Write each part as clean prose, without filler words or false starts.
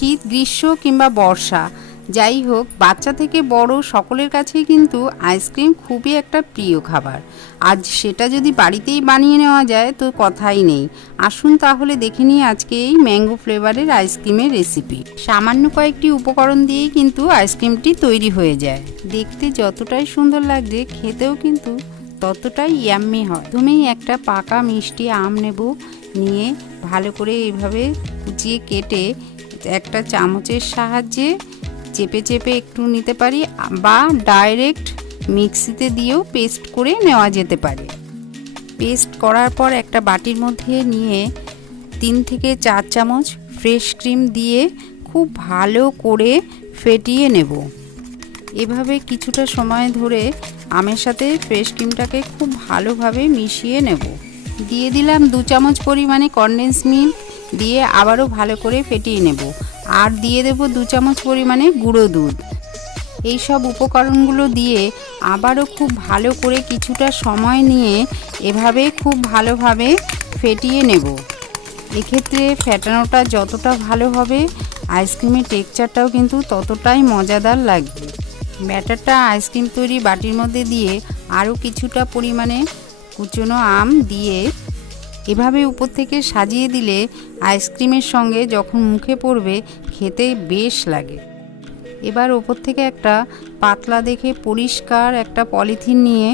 শীত, গ্রীষ্ম কিংবা বর্ষা, যাই হোক বাচ্চা থেকে বড় সকলের কাছেই কিন্তু আইসক্রিম খুবই একটা প্রিয় খাবার। আজ সেটা যদি বাড়িতেই বানিয়ে নেওয়া যায় তো কথাই নেই। আসুন তাহলে দেখে নিই আজকে এই ম্যাঙ্গো ফ্লেভারের আইসক্রিমের রেসিপি। সামান্য কয়েকটি উপকরণ দিয়েই কিন্তু আইসক্রিমটি তৈরি হয়ে যায়। দেখতে যতটাই সুন্দর লাগছে, খেতেও কিন্তু ততটাই ইয়াম্মি হয়। প্রথমেই একটা পাকা মিষ্টি আম নেব, নিয়ে ভালো করে এইভাবে কুচিয়ে কেটে একটা চামচের সাহায্যে চেপে চেপে একটু নিতে পারি, বা ডাইরেক্ট মিক্সিতে দিয়েও পেস্ট করে নেওয়া যেতে পারে। পেস্ট করার পর একটা বাটির মধ্যে নিয়ে 3 থেকে 4 চামচ ফ্রেশ ক্রিম দিয়ে খুব ভালো করে ফেটিয়ে নেব। এভাবে কিছুটা সময় ধরে আমের সাথে ফ্রেশ ক্রিমটাকে খুব ভালোভাবে মিশিয়ে নেব। দিয়ে দিলাম 2 চামচ পরিমাণে কনডেন্স মিল্ক, দিয়ে আবারও ভালো করে ফেটিয়ে নেব। আর দিয়ে দেব 2 চামচ পরিমাণে গুঁড়ো দুধ। এই সব উপকরণগুলো দিয়ে আবারও খুব ভালো করে কিছুটা সময় নিয়ে এভাবে খুব ভালোভাবে ফেটিয়ে নেব। এক্ষেত্রে ফেটানোটা যতটা ভালো হবে, আইসক্রিমের টেক্সচারটাও কিন্তু ততটাই মজাদার লাগবে। ব্যাটারটা আইসক্রিম তৈরি বাটির মধ্যে দিয়ে আরও কিছুটা পরিমাণে কুচনো আম দিয়ে এভাবে উপর থেকে সাজিয়ে দিলে আইসক্রিমের সঙ্গে যখন মুখে পড়বে খেতে বেশ লাগে। এবার ওপর থেকে একটা পাতলা দেখে পরিষ্কার একটা পলিথিন নিয়ে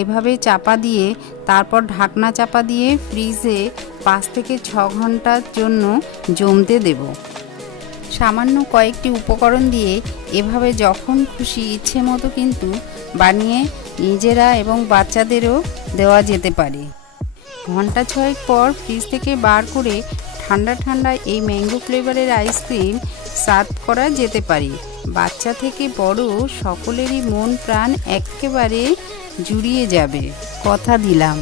এভাবে চাপা দিয়ে তারপর ঢাকনা চাপা দিয়ে ফ্রিজে 5 থেকে 6 ঘন্টার জন্য জমতে দেব। সামান্য কয়েকটি উপকরণ দিয়ে এভাবে যখন খুশি ইচ্ছে মতো কিন্তু বানিয়ে নিজেরা এবং বাচ্চাদেরও দেওয়া যেতে পারে। ঘন্টা 6 পর ফ্রিজ থেকে বার করে ঠান্ডা ঠান্ডা এই ম্যাঙ্গো ফ্লেভারের আইসক্রিম সার্ভ করা যেতে পারে। বাচ্চা থেকে বড় সকলেরই মন প্রাণ একেবারে জুড়িয়ে যাবে, কথা দিলাম।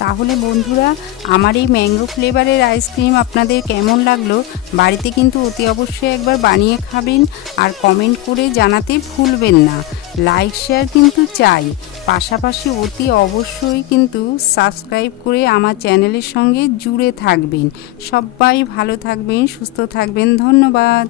তাহলে বন্ধুরা, আমার এই ম্যাঙ্গো ফ্লেভারের আইসক্রিম আপনাদের কেমন লাগলো বাড়িতে কিন্তু অতি অবশ্যই একবার বানিয়ে খাবেন, আর কমেন্ট করে জানাতে ভুলবেন না। লাইক শেয়ার কিন্তু চাই, পাশাপাশি অতি অবশ্যই কিন্তু সাবস্ক্রাইব করে আমার চ্যানেলের সঙ্গে জুড়ে থাকবেন। সবাই ভালো থাকবেন, সুস্থ থাকবেন, ধন্যবাদ।